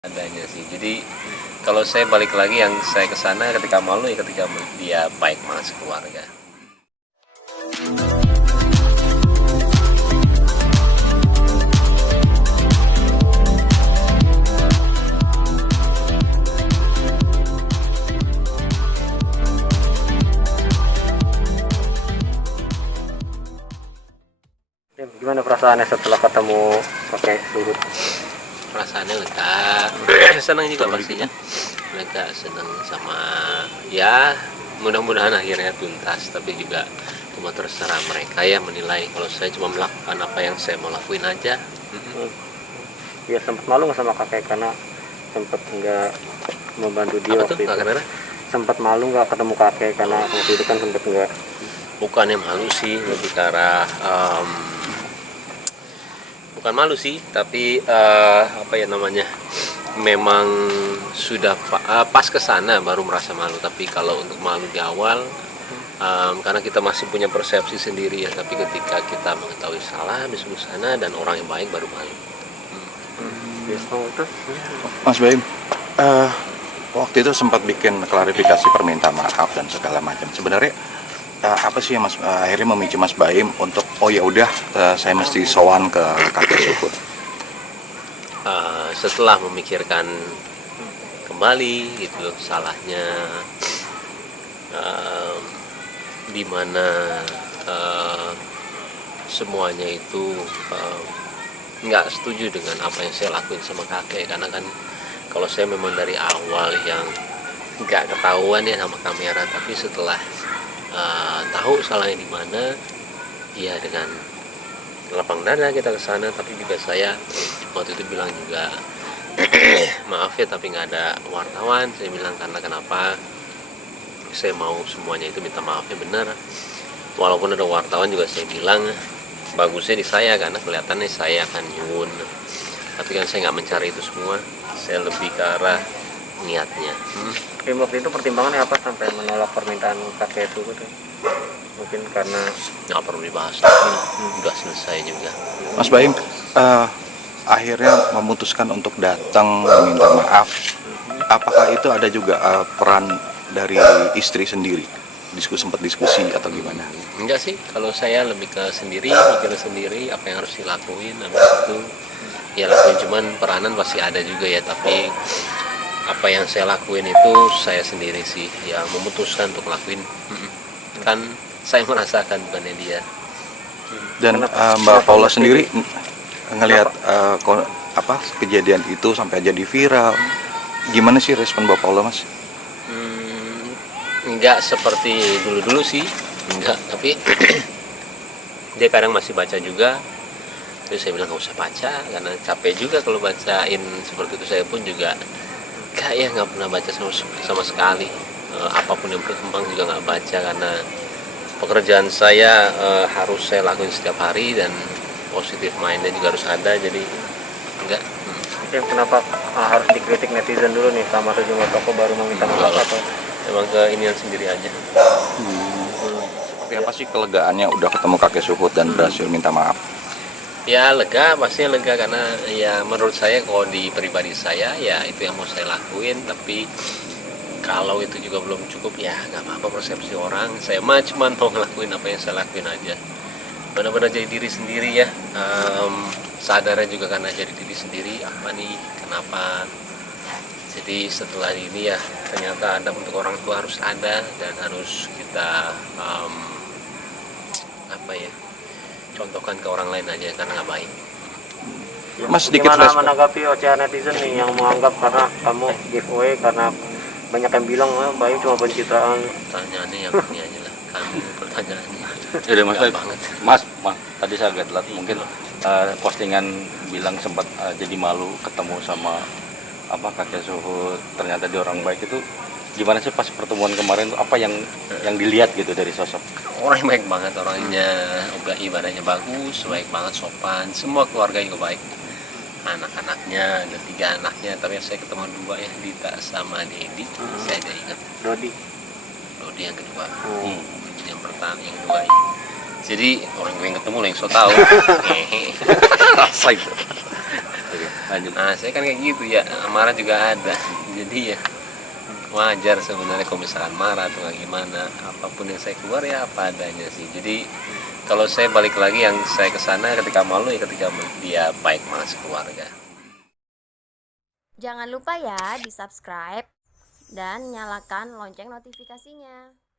adanya sih. Jadi kalau saya balik lagi, yang saya kesana ketika malu ya ketika dia baik banget sekeluarga. Gimana perasaannya setelah ketemu pakai surut? Perasaannya lega, senang juga pastinya, lega, senang sama ya, mudah-mudahan akhirnya tuntas. Tapi juga cuma terserah mereka ya menilai. Kalau saya cuma melakukan apa yang saya mau lakuin aja. Ya sempat malu nggak sama kakek karena sempat nggak membantu dia Apa waktu tuh, itu? karena Sempat malu nggak ketemu kakek karena waktu itu kan sempat nggak. bukannya malu sih, lebih ke arah bukan malu sih, tapi apa ya namanya, memang sudah pas ke sana baru merasa malu. Tapi kalau untuk malu di awal, karena kita masih punya persepsi sendiri ya. Tapi ketika kita mengetahui salah di sana dan orang yang baik baru malu. Itu Mas Baim, waktu itu sempat bikin klarifikasi permintaan maaf dan segala macam. Sebenarnya apa sih yang Mas akhirnya memicu Mas Baim untuk oh ya udah saya mesti sowan ke kakek Suhud? Setelah memikirkan kembali gitu loh salahnya, di mana semuanya itu nggak setuju dengan apa yang saya lakuin sama kakek. Karena kan kalau saya memang dari awal yang nggak ketahuan ya sama kamera, tapi setelah tahu salahnya di mana, ya dengan lapang dada kita ke sana. Tapi juga saya waktu itu bilang juga maaf ya, tapi nggak ada wartawan. Saya bilang karena kenapa saya mau semuanya itu minta maafnya benar. Walaupun ada wartawan juga saya bilang bagusnya di saya karena kelihatannya saya akan nyuwun. Tapi kan saya nggak mencari itu semua. Saya lebih ke arah niatnya. waktu itu pertimbangannya apa sampai menolak permintaan kakek Suhud? Mungkin karena Nggak perlu dibahas lagi, udah selesai juga. Mas Baim akhirnya memutuskan untuk datang meminta maaf. Apakah itu ada juga peran dari istri sendiri? Sempat diskusi atau gimana? Enggak sih, kalau saya lebih ke sendiri, mikir sendiri apa yang harus dilakuin. Habis itu ya lakuin, cuman peranan pasti ada juga ya. Tapi apa yang saya lakuin itu saya sendiri sih yang memutuskan untuk lakuin. Kan saya merasakan, bukannya dia. Dan Mbak Paula sendiri ngelihat kejadian itu sampai jadi viral, gimana sih respon Mbak Paula, Mas? Enggak seperti dulu-dulu sih, enggak. Tapi dia kadang masih baca juga. Terus saya bilang nggak usah baca karena capek juga kalau bacain seperti itu. Saya pun juga nggak pernah baca sama sekali. Apapun yang berkembang juga nggak baca karena pekerjaan saya harus saya lakuin setiap hari dan positif mindnya juga harus ada. Jadi enggak. yang kenapa harus dikritik netizen dulu nih sama sejumlah toko baru meminta maaf atau Emang keinian sendiri aja. Seperti apa sih kelegaannya udah ketemu kakek Suhud dan berhasil minta maaf? Ya lega, pastinya lega karena ya menurut saya kalau di pribadi saya ya itu yang mau saya lakuin. Tapi kalau itu juga belum cukup ya nggak apa-apa persepsi orang. Saya mah cuma mau ngelakuin apa yang saya lakuin aja. Benar-benar jadi diri sendiri ya. Sadarnya juga karena jadi diri sendiri, apa nih, kenapa. Jadi setelah ini ya ternyata adab untuk orang tua harus ada dan harus kita contohkan ke orang lain aja karena nggak baik. Mas sedikit gimana respon. menanggapi ocehan netizen nih yang menganggap karena kamu giveaway karena banyak yang bilang Baim cuma pencitraan. Pertanyaannya yang ini aja lah, kami pertanyaannya. Jadi Mas Nggak Baim, banget. Mas, tadi saya agak telat mungkin postingan bilang sempat jadi malu ketemu sama kakek Suhud, ternyata dia orang baik. Itu gimana sih pas pertemuan kemarin, apa yang dilihat gitu dari sosok? Orang yang baik banget, orangnya ibadahnya bagus, baik banget, sopan, semua keluarga juga baik. Anak-anaknya ada 3 anaknya, tapi saya ketemu 2 ya, Dita sama Dedi. Saya ada ingat Dodi Dodi yang kedua, yang pertama, yang kedua ya. Jadi orang gue yang ketemu lah yang so tau. Rasa itu. Oke. Lanjut. Nah saya kan kayak gitu ya, marah juga ada. Jadi ya wajar sebenarnya kalau misalkan marah atau nggak gimana, apapun yang saya keluar ya apa adanya sih. Jadi kalau saya balik lagi yang saya kesana ketika malu ya ketika dia baik malah keluarga. Jangan lupa ya di subscribe dan nyalakan lonceng notifikasinya.